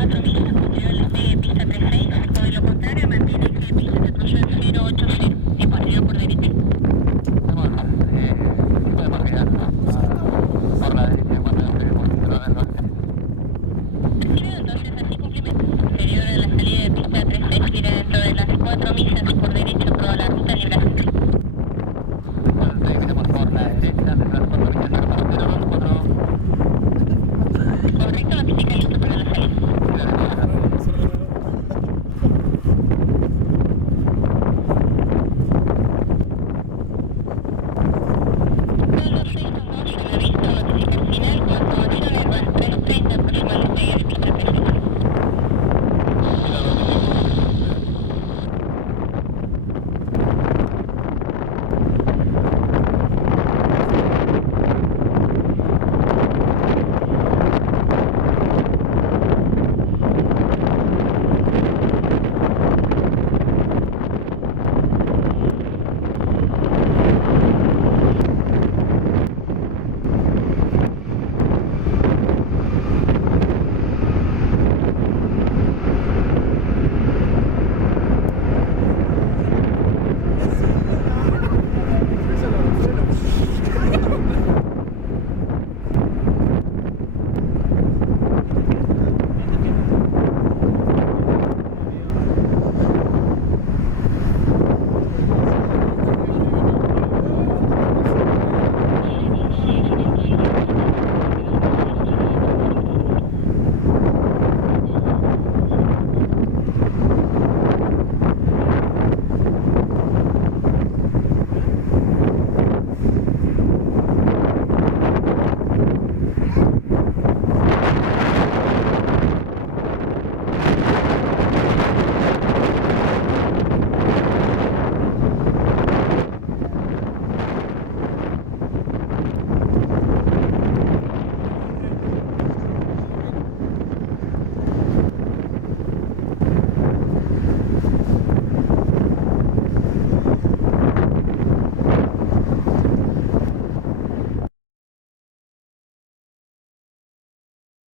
4 millas posterior al despegue pista 36, o de lo contrario mantiene eje de pista de control 080 y posterior por derecha. Vamos a bajar, podemos girar por la derecha cuando esté por dentro del norte. Recibido, entonces así cumplimento. Posterior a la salida de pista 36, irá dentro de las 4 millas por